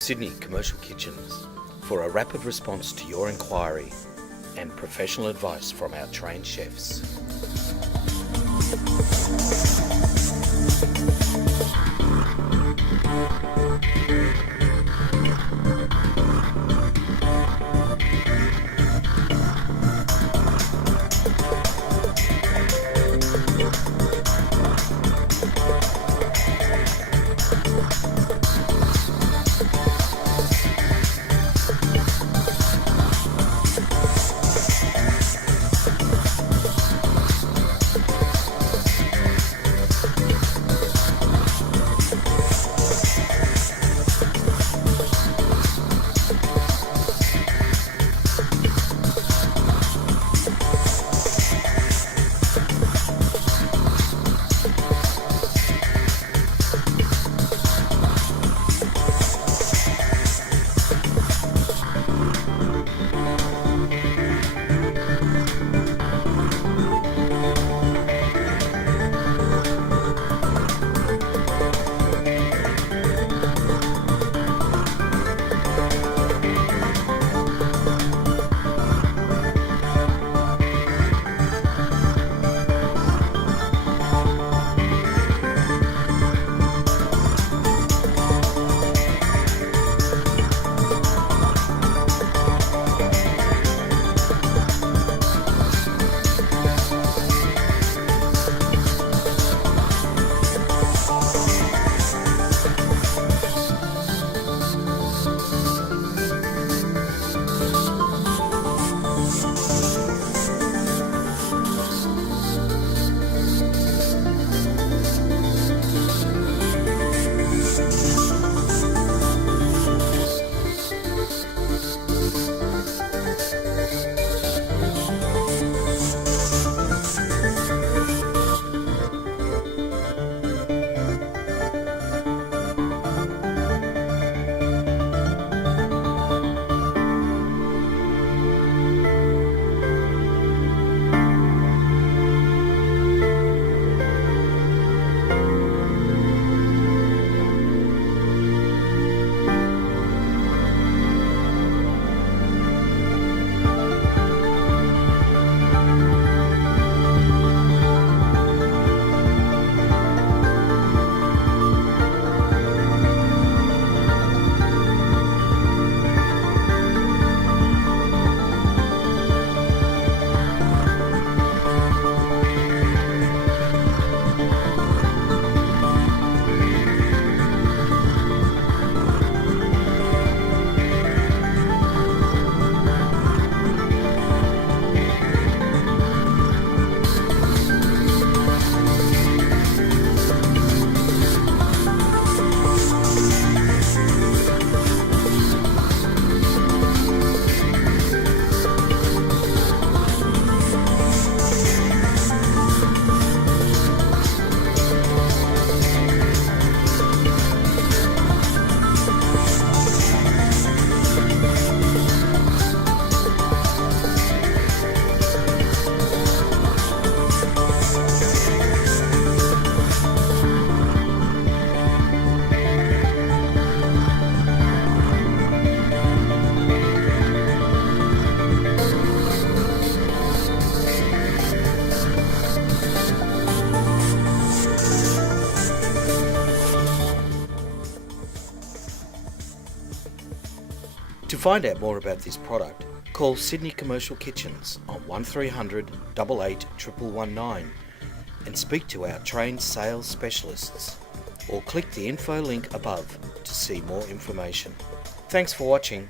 Sydney Commercial Kitchens for a rapid response to your inquiry and professional advice from our trained chefs. To find out more about this product, call Sydney Commercial Kitchens on 1300 88 1119 and speak to our trained sales specialists, or click the info link above to see more information. Thanks for watching.